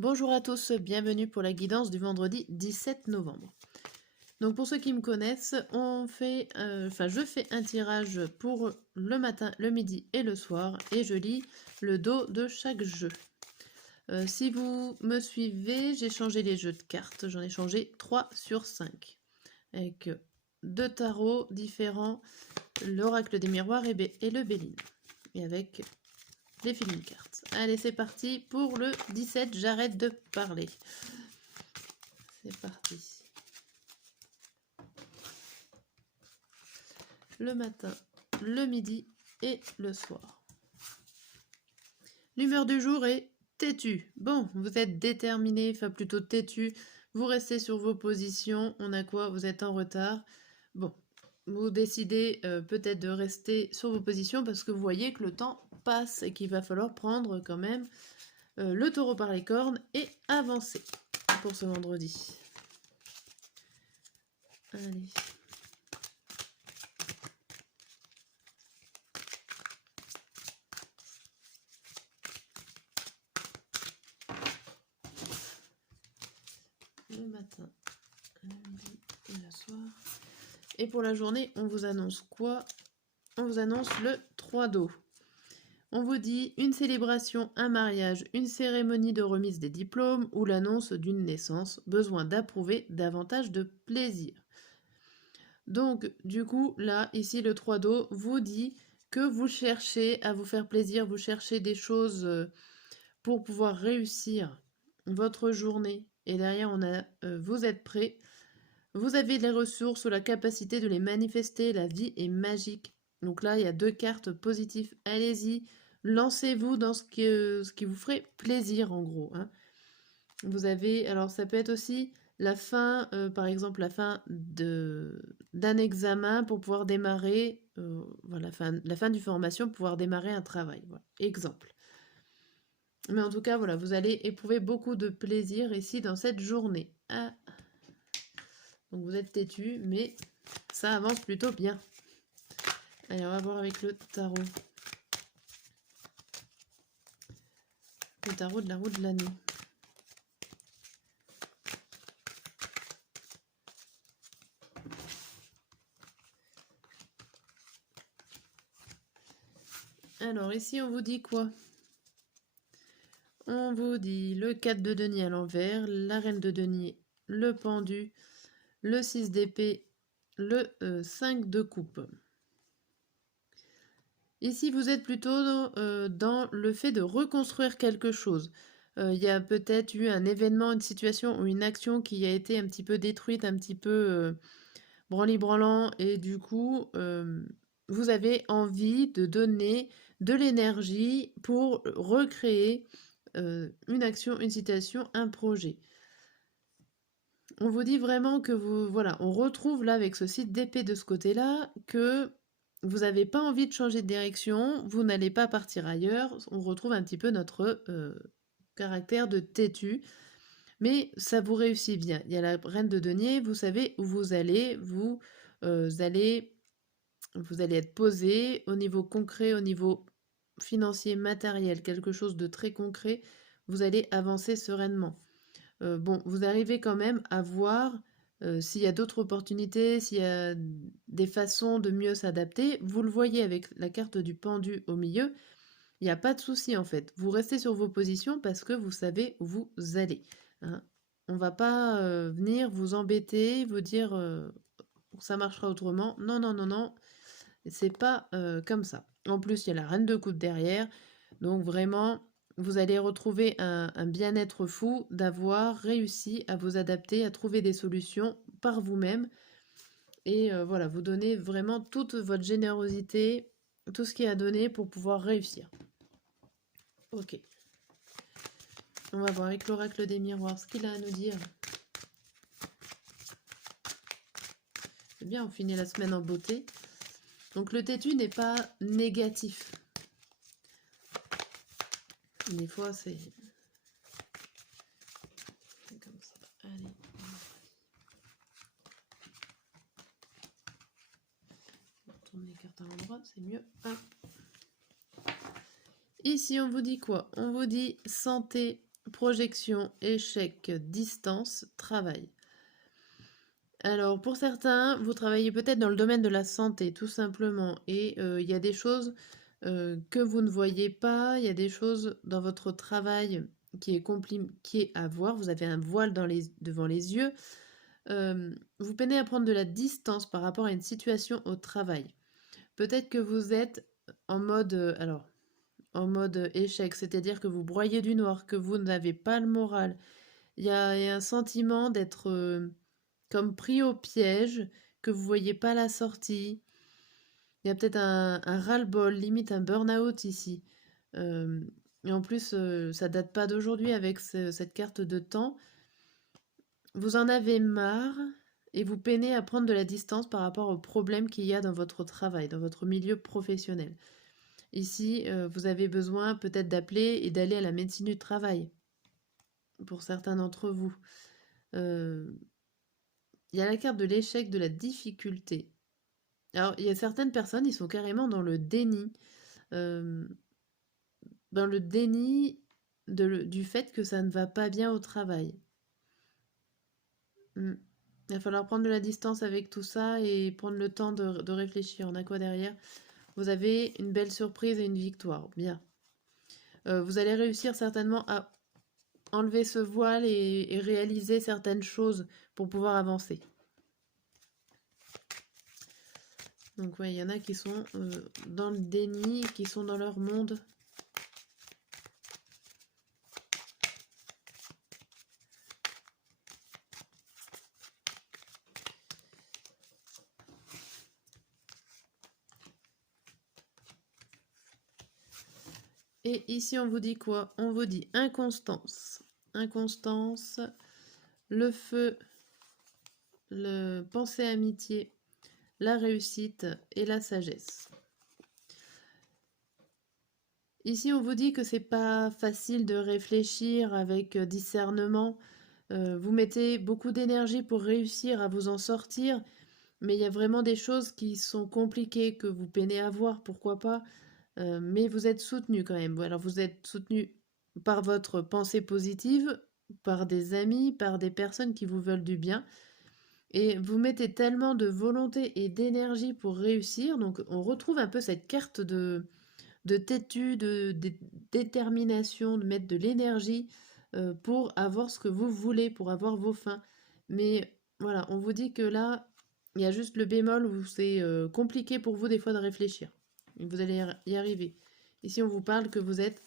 Bonjour à tous, bienvenue pour la guidance du vendredi 17 novembre. Donc pour ceux qui me connaissent, je fais un tirage pour le matin, le midi et le soir et je lis le dos de chaque jeu. Si vous me suivez, j'ai changé les jeux de cartes, j'en ai changé 3 sur 5 avec deux tarots différents, l'oracle des miroirs et le Béline et avec les feeling cartes. Allez, c'est parti pour le 17, j'arrête de parler. C'est parti. Le matin, le midi et le soir. L'humeur du jour est têtu. Bon, vous êtes déterminé, enfin plutôt têtu. Vous restez sur vos positions. On a quoi? Vous êtes en retard. Bon, vous décidez peut-être de rester sur vos positions parce que vous voyez que le temps passe et qu'il va falloir prendre quand même le taureau par les cornes et avancer pour ce vendredi. Allez. Le matin, le midi et le soir. Et pour la journée, on vous annonce quoi? On vous annonce le 3 d'eau. On vous dit une célébration, un mariage, une cérémonie de remise des diplômes ou l'annonce d'une naissance. Besoin d'approuver davantage de plaisir. Donc, du coup, là, ici, le 3 d'eau vous dit que vous cherchez à vous faire plaisir, vous cherchez des choses pour pouvoir réussir votre journée. Et derrière, on a vous êtes prêt. Vous avez les ressources ou la capacité de les manifester. La vie est magique. Donc là, il y a deux cartes positives. Allez-y, lancez-vous dans ce qui vous ferait plaisir, en gros. Hein. Vous avez, alors ça peut être aussi la fin, par exemple, la fin d'un examen pour pouvoir démarrer, voilà, la fin d'une formation pour pouvoir démarrer un travail. Voilà. Exemple. Mais en tout cas, voilà, vous allez éprouver beaucoup de plaisir ici dans cette journée. Ah. Donc vous êtes têtu, mais ça avance plutôt bien. Allez, on va voir avec le tarot. Le tarot de la roue de l'année. Alors ici, on vous dit quoi? On vous dit le 4 de denier à l'envers, la reine de denier, le pendu, le 6 d'épée, le 5 de coupe. Ici, vous êtes plutôt dans le fait de reconstruire quelque chose. Il y a peut-être eu un événement, une situation ou une action qui a été un petit peu détruite, un petit peu branli-branlant, et du coup, vous avez envie de donner de l'énergie pour recréer une action, une situation, un projet. On vous dit vraiment que voilà, on retrouve là avec ce site d'épée de ce côté-là que vous n'avez pas envie de changer de direction, vous n'allez pas partir ailleurs. On retrouve un petit peu notre caractère de têtu, mais ça vous réussit bien. Il y a la reine de denier, vous savez où vous allez, vous allez être posé au niveau concret, au niveau financier, matériel, quelque chose de très concret, vous allez avancer sereinement. Bon, vous arrivez quand même à voir s'il y a d'autres opportunités, s'il y a des façons de mieux s'adapter. Vous le voyez avec la carte du pendu au milieu, il n'y a pas de souci en fait. Vous restez sur vos positions parce que vous savez où vous allez. Hein. On ne va pas venir vous embêter, vous dire que ça marchera autrement. Non, non, non, non. C'est pas comme ça. En plus, il y a la reine de coupe derrière. Donc vraiment, vous allez retrouver un bien-être fou d'avoir réussi à vous adapter, à trouver des solutions par vous-même. Et voilà, vous donnez vraiment toute votre générosité, tout ce qu'il y a à donner pour pouvoir réussir. Ok. On va voir avec l'oracle des miroirs ce qu'il a à nous dire. C'est bien, on finit la semaine en beauté. Donc le têtu n'est pas négatif. Des fois, c'est comme ça. Allez. On tourne les cartes à l'endroit, c'est mieux. Hop. Ici, on vous dit quoi? On vous dit santé, projection, échec, distance, travail. Alors, pour certains, vous travaillez peut-être dans le domaine de la santé, tout simplement, et il y a des choses que vous ne voyez pas, il y a des choses dans votre travail qui est compliqué à voir, vous avez un voile devant les yeux, vous peinez à prendre de la distance par rapport à une situation au travail. Peut-être que vous êtes en mode, en mode échec, c'est-à-dire que vous broyez du noir, que vous n'avez pas le moral. Il y a un sentiment d'être comme pris au piège, que vous voyez pas la sortie. Il y a peut-être un ras-le-bol, limite un burn-out ici. Euh, et en plus, ça date pas d'aujourd'hui avec cette carte de temps. Vous en avez marre et vous peinez à prendre de la distance par rapport aux problèmes qu'il y a dans votre travail, dans votre milieu professionnel. Ici, vous avez besoin peut-être d'appeler et d'aller à la médecine du travail, pour certains d'entre vous. Il y a la carte de l'échec, de la difficulté. Alors, il y a certaines personnes, ils sont carrément euh, dans le déni du fait que ça ne va pas bien au travail. Il va falloir prendre de la distance avec tout ça et prendre le temps de réfléchir. On a quoi derrière? Vous avez une belle surprise et une victoire. Bien. Vous allez réussir certainement à enlever ce voile et réaliser certaines choses pour pouvoir avancer. Donc ouais, il y en a qui sont dans le déni, qui sont dans leur monde. Et ici, on vous dit quoi? On vous dit inconstance. Inconstance, le feu, le pensée amitié, la réussite et la sagesse. Ici, on vous dit que c'est pas facile de réfléchir avec discernement. Vous mettez beaucoup d'énergie pour réussir à vous en sortir, mais il y a vraiment des choses qui sont compliquées que vous peinez à voir, pourquoi pas. Mais vous êtes soutenu quand même. Alors vous êtes soutenu par votre pensée positive, par des amis, par des personnes qui vous veulent du bien. Et vous mettez tellement de volonté et d'énergie pour réussir. Donc on retrouve un peu cette carte de têtu, de détermination, de mettre de l'énergie pour avoir ce que vous voulez, pour avoir vos fins. Mais voilà, on vous dit que là, il y a juste le bémol où c'est compliqué pour vous des fois de réfléchir. Vous allez y arriver. Ici, on vous parle que vous êtes,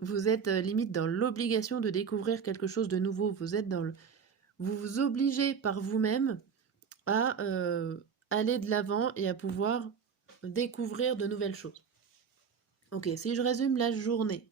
vous êtes limite dans l'obligation de découvrir quelque chose de nouveau. Vous vous obligez par vous-même à aller de l'avant et à pouvoir découvrir de nouvelles choses. Ok, si je résume la journée,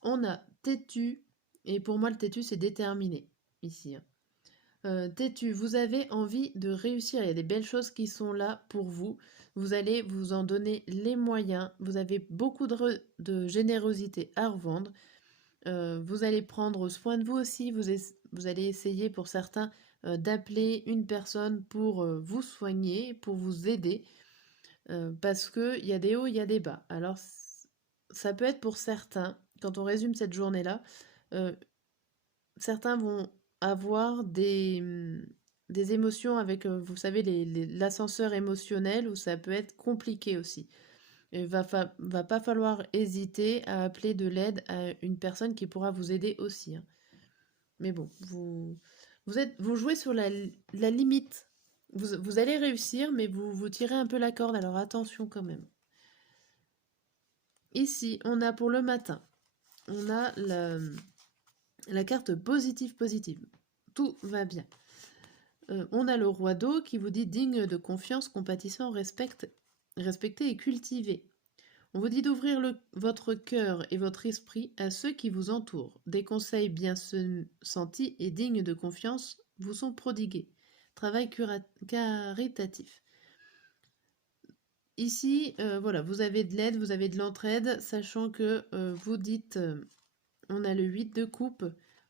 on a têtu, et pour moi le têtu c'est déterminé ici. Têtu, vous avez envie de réussir, il y a des belles choses qui sont là pour vous. Vous allez vous en donner les moyens, vous avez beaucoup de générosité à revendre. Vous allez prendre soin de vous aussi, vous allez essayer pour certains d'appeler une personne pour vous soigner, pour vous aider, parce qu'il y a des hauts, il y a des bas. Alors ça peut être pour certains, quand on résume cette journée-là, euh, certains vont avoir des émotions avec, vous savez, l'ascenseur émotionnel où ça peut être compliqué aussi. Il va pas falloir hésiter à appeler de l'aide à une personne qui pourra vous aider aussi, hein. Mais bon, vous jouez sur la limite. Vous allez réussir, mais vous tirez un peu la corde, alors attention quand même. Ici, on a pour le matin, on a la carte positive. Tout va bien. On a le roi d'eau qui vous dit digne de confiance, compatissant, respecté et cultivé. On vous dit d'ouvrir votre cœur et votre esprit à ceux qui vous entourent. Des conseils bien sentis et dignes de confiance vous sont prodigués. Travail caritatif. Ici, voilà, vous avez de l'aide, vous avez de l'entraide, sachant que vous dites, on a le 8 de coupe,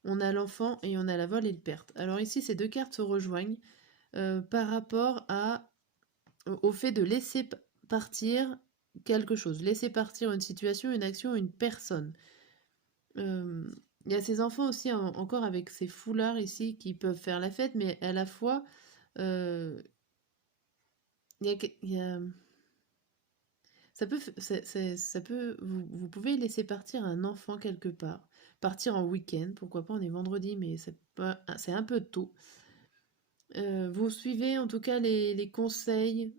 on a l'enfant et on a la vol et le perte. Alors ici, ces deux cartes se rejoignent par rapport au fait de laisser partir quelque chose, laisser partir une situation, une action, une personne. Il y a ces enfants aussi encore avec ces foulards ici qui peuvent faire la fête, mais à la fois, euh, il y a- ça peut, ça peut, vous pouvez laisser partir un enfant quelque part, partir en week-end, pourquoi pas, on est vendredi, mais c'est un peu tôt. Vous suivez en tout cas les conseils,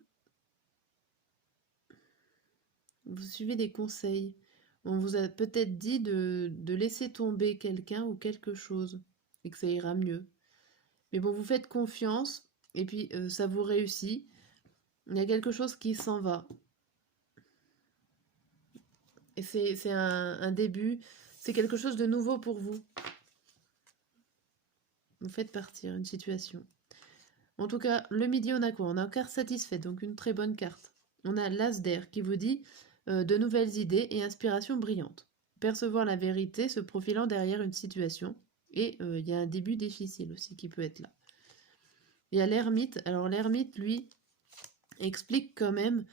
vous suivez des conseils. On vous a peut-être dit de laisser tomber quelqu'un ou quelque chose et que ça ira mieux. Mais bon, vous faites confiance et puis ça vous réussit. Il y a quelque chose qui s'en va. Et c'est un début, c'est quelque chose de nouveau pour vous. Vous faites partir une situation. En tout cas, le midi, on a quoi? On a un carte satisfait, donc une très bonne carte. On a l'As d'air qui vous dit de nouvelles idées et inspiration brillante. Percevoir la vérité se profilant derrière une situation. Et il y a un début difficile aussi qui peut être là. Il y a l'ermite. Alors l'ermite, lui, explique quand même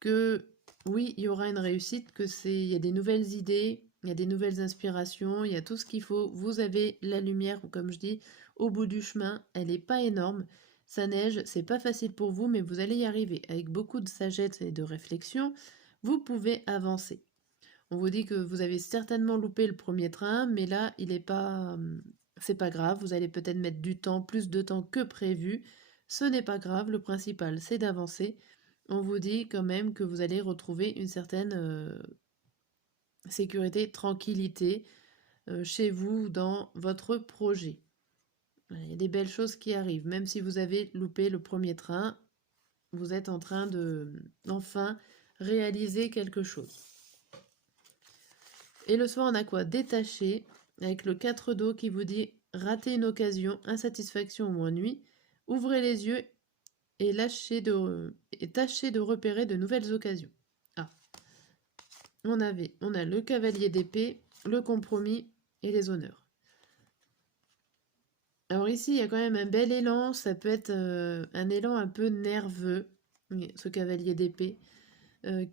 que oui, il y aura une réussite, il y a des nouvelles idées, il y a des nouvelles inspirations, il y a tout ce qu'il faut. Vous avez la lumière, comme je dis, au bout du chemin. Elle n'est pas énorme. Ça neige, c'est pas facile pour vous, mais vous allez y arriver. Avec beaucoup de sagesse et de réflexion, vous pouvez avancer. On vous dit que vous avez certainement loupé le premier train, mais là, il est pas, c'est pas grave. Vous allez peut-être mettre du temps, plus de temps que prévu. Ce n'est pas grave. Le principal, c'est d'avancer. On vous dit quand même que vous allez retrouver une certaine sécurité, tranquillité chez vous dans votre projet. Il y a des belles choses qui arrivent. Même si vous avez loupé le premier train, vous êtes en train de enfin réaliser quelque chose. Et le soir, on a quoi? Détaché, avec le 4 d'eau qui vous dit rater une occasion, insatisfaction ou ennui. Ouvrez les yeux et, tâchez de repérer de nouvelles occasions. Ah, on a le cavalier d'épée, le compromis et les honneurs. Alors ici, il y a quand même un bel élan, ça peut être un élan un peu nerveux, ce cavalier d'épée,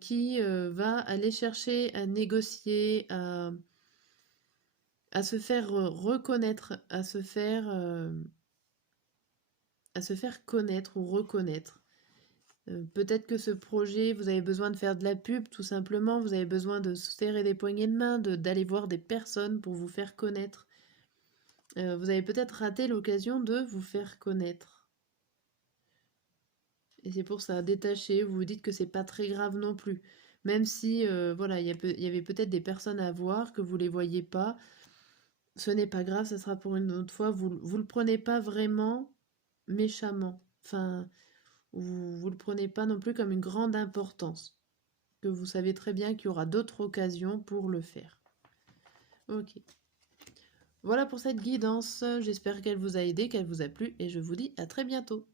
qui va aller chercher à négocier, à se faire reconnaître, à se faire connaître ou reconnaître. Peut-être que ce projet, vous avez besoin de faire de la pub, tout simplement, vous avez besoin de se serrer des poignées de main, d'aller voir des personnes pour vous faire connaître. Vous avez peut-être raté l'occasion de vous faire connaître. Et c'est pour ça, détaché, vous vous dites que c'est pas très grave non plus. Même si, voilà, il y avait peut-être des personnes à voir que vous les voyez pas. Ce n'est pas grave, ça sera pour une autre fois. Vous le prenez pas vraiment méchamment. Enfin, vous le prenez pas non plus comme une grande importance. Que vous savez très bien qu'il y aura d'autres occasions pour le faire. Ok. Voilà pour cette guidance. J'espère qu'elle vous a aidé, qu'elle vous a plu et je vous dis à très bientôt.